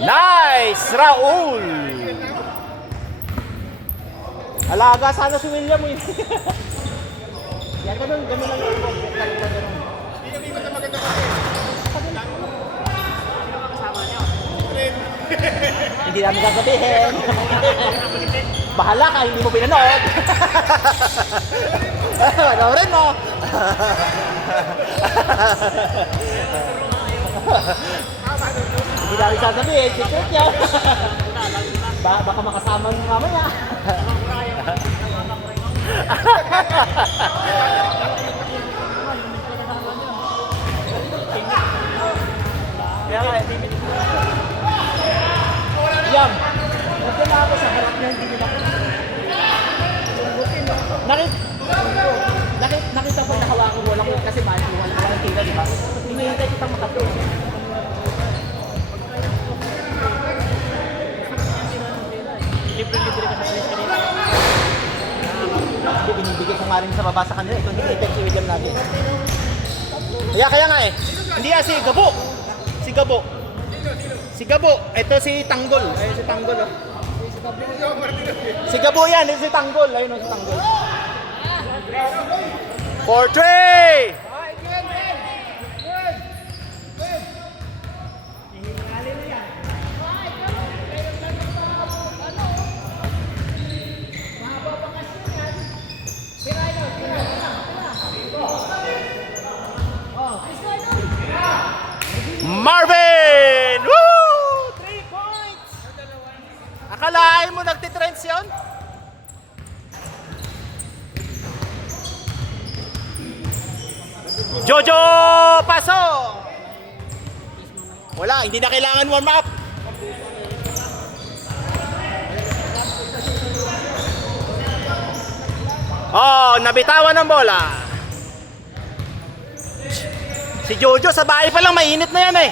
Nice! Raul! Alaga sana si William mo yun. Yan, ganun lang yung ganun. Hindi namin sasabihin. Bahala ka, hindi mo pinanood. Panoorin mo. Hindi namin sasabihin, secret yun. Baka makasama mo mamaya. Kaya nga, Yam, nagkala ako sa harap niya, hindi nila nakita ko na hawakan mo lang kasi walang tila, di ba? Hinihintay kitang makapit. Libre-libre ka sa place kanina. Binibigay ko nga rin sa baba sa kanila. Ito hinihintay si William natin. Kaya nga eh. Hindi si Gabo. Si Gabo. Si Gabo. Ito si Tanggol. Ayun si Tanggol. Oh. Si Gabo yan. Ito si Tanggol. Ayun si Tanggol. 4-3! Marvin! Woo! 3 points! Akalain mo nagtitrends yun? Jojo Paso! Wala, hindi na kailangan warm up. Oh, nabitawan ng bola. Si Jojo sa bahay pa lang mainit na yan eh.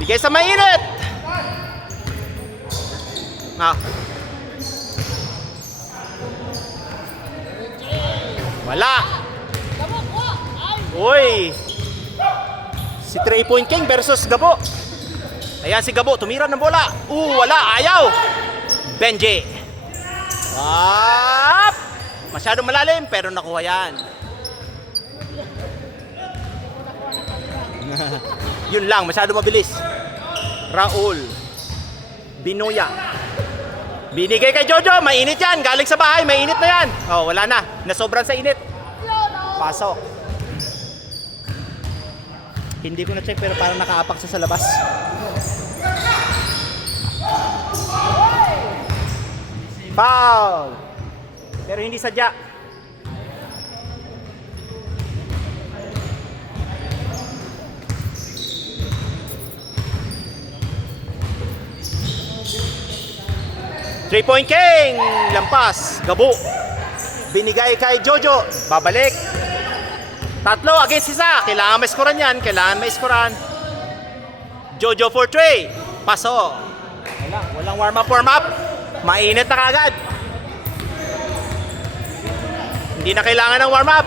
Bigay sa mainit. Ah. Wala. Uy. Si 3-point King versus Gabo. Ayan si Gabo, tumira ng bola. Wala, ayaw. Benji. Masyadong malalim pero nakuha yan. Yun lang, masyado mabilis. Raul Binoya. Binigay kay Jojo, mainit yan. Galing sa bahay, mainit na yan. Oh, wala na. Nasobran sa init. Pasok. Hindi ko na-check pero parang nakaapak sa labas. Foul. Pero hindi sadya. Three-point King! Lampas. Gabo. Binigay kay Jojo. Babalik. Tatlo against isa. Kailangan may skoran yan. Kailangan may skoran. Jojo for 3. Paso. Walang warm up. Mainit na kagad. Hindi na kailangan ng warm up.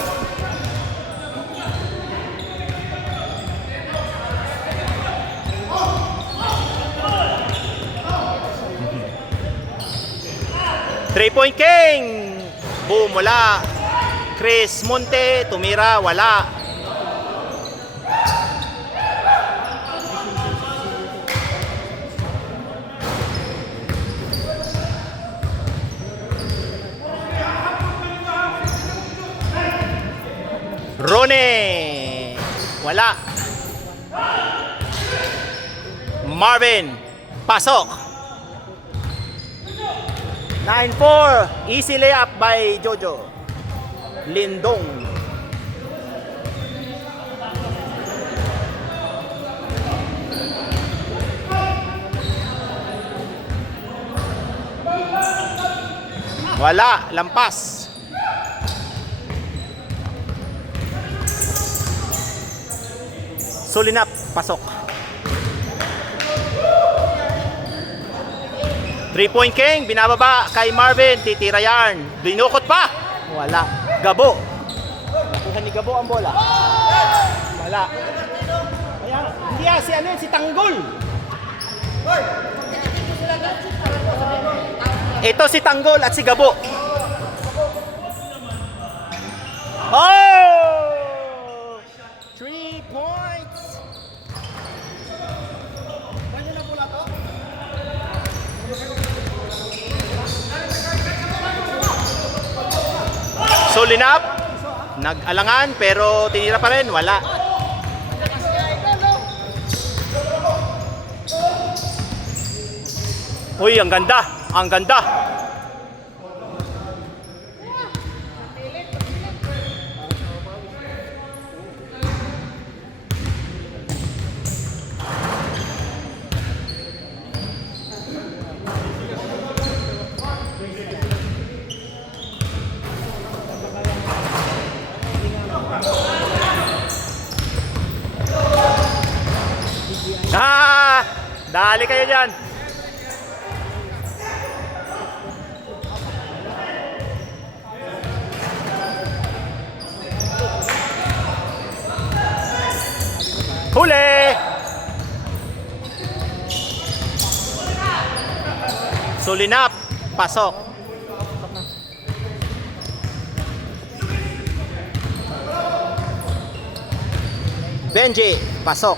Three-point King! Boom, wala. Chris Monte, tumira, wala. Rone, wala. Marvin, pasok. 9-4, easy layup by Jojo. Lindong. Wala, lampas. Sulinap, pasok. 3-point King, binababa kay Marvin, titira yarn. Dinukot pa. Wala. Gabo. Nakuha ni Gabo ang bola. Wala. Hindi si ano yun, si Tanggol. Ito si Tanggol at si Gabo. Oh! 3 points. So linap, nag-alangan pero tinira pa rin, wala. Uy, ang ganda, ang ganda. Dali kayo dyan. Huli! Sulinap, pasok. Benji, pasok.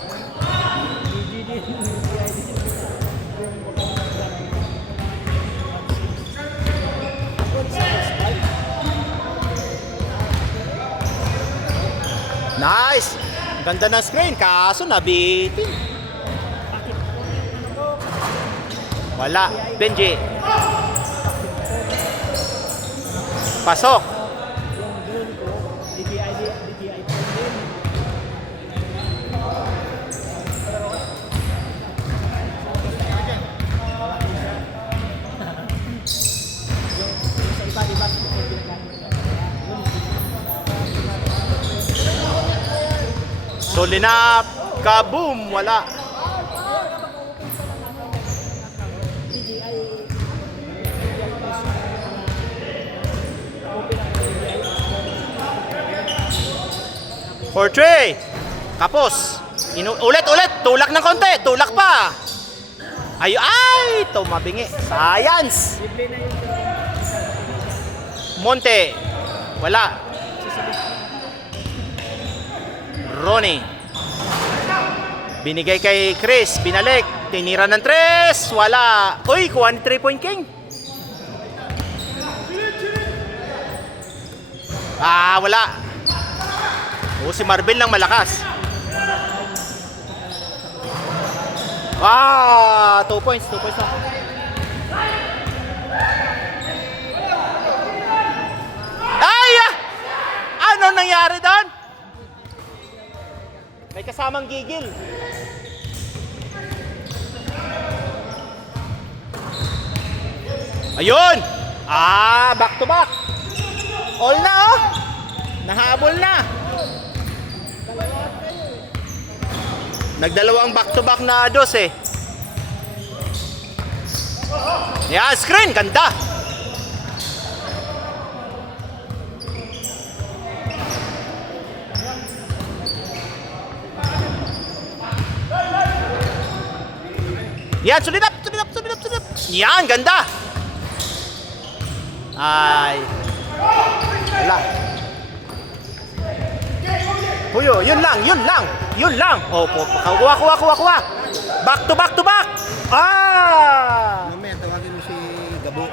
Nice! Ganda ng screen, kaso nabitin. Wala, Benji. Pasok. Sulinap, kaboom, wala. For 3. Kapos. Ulit, tulak ng konti, tulak pa. Ay, tumabingi. Science. Monte, wala. Ronnie. Binigay kay Chris, binalik. Tinira ng 3, wala. Uy, kuha ni 3-point king. Wala. Si Marvel lang malakas. 2 points na. Ano nangyari doon? May kasamang gigil. Ayun! Back to back. All na, oh. Nahabol na. Nagdalawang back to back na dos eh. Yan, screen, ganda. Yan, sulinap. Yan, ganda. Ay. Wala. Huyo, yun lang. Kuha. Back to back. Mamaya tawagin mo si Gabo.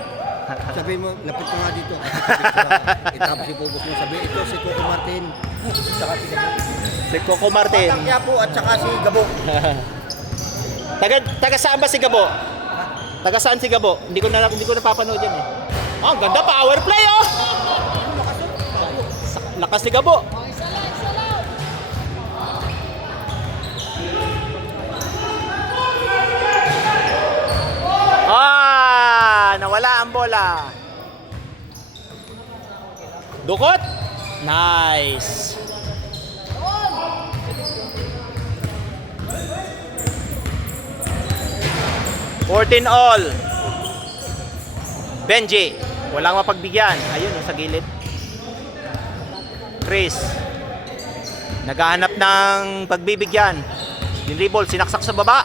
Sabihin mo, lapit ko nga dito. Tapos ipupos mo, sabihin, ito si Coco Martin. Saka si Gabo. Si Coco Martin. Patakya po at saka si Gabo. Taga saan ba si Gabo? Taga saan si Gabo? Hindi ko napapanood yan eh. Ang ganda, power play oh. Lakas ni Gabo. Nawala ang bola. Dukot. Nice. Fourteen all. Benji, walang mapagbigyan. Ayun, sa gilid. Chris, naghahanap ng pagbibigyan. Dinribble, sinaksak sa baba.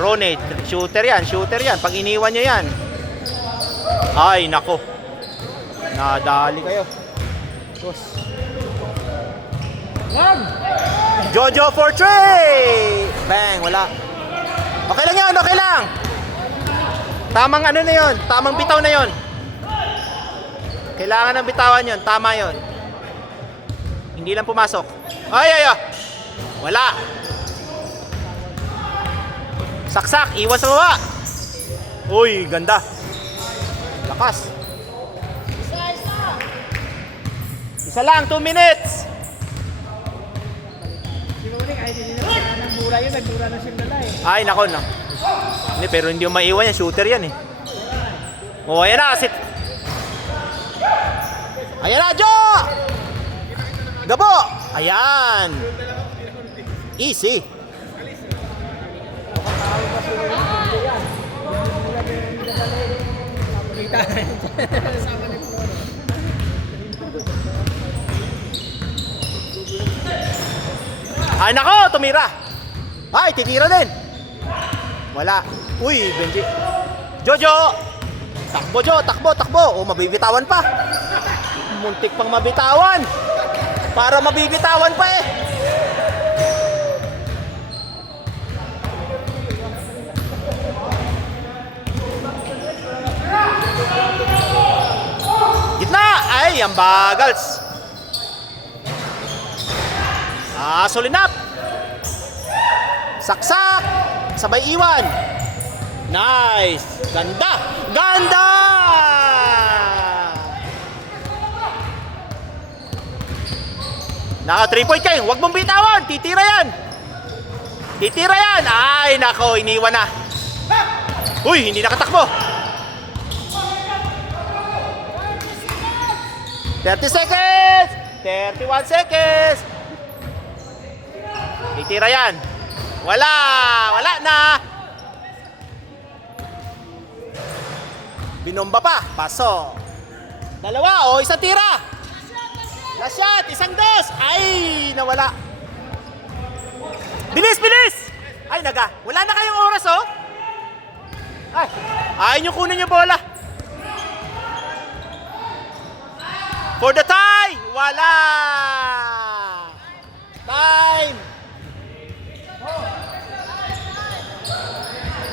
Rone, shooter yan. Pag iniwan nyo yan. Ay, nako. Nadali kayo. Tos. Jojo for 3! Bang, wala. Okay lang yan, okay lang. Tamang ano na yon, tamang bitaw na yon. Kailangan ng bitawan yon, tama yon. Hindi lang pumasok. Ay. Wala. Saksak, iwan sa baba. Uy, ganda. Lakas. Isa lang, 2 minutes. Ay, nako na. Hindi, pero hindi mo maiwan yan. Shooter yan eh. Oh, ayan na. Ayan na, Jo! Gabo! Ayan. Easy. Ay, nako! Tumira. Ay, titira din. Wala. Uy, Benji. Jojo! Takbo, Jo. Takbo. O, mabibitawan pa. Muntik pang mabitawan. Para mabibitawan pa eh. Gitna! Ay, ang bagals. Solinap. Saksak. Sabay iwan. Nice. Ganda. Naka 3-point kayo. Huwag mong bitawan. Titira yan. Ay, nako. Iniwan na. Uy, hindi nakatakbo. 30 seconds. 31 seconds. Titira yan. Wala na. Binomba pa. Paso. Dalawa, isang tira. Last shot, isang dos. Ay, nawala. Bilis. Ay, wala na kayong oras, oh. Ay, ayaw nyo kunin yung bola. For the tie, wala.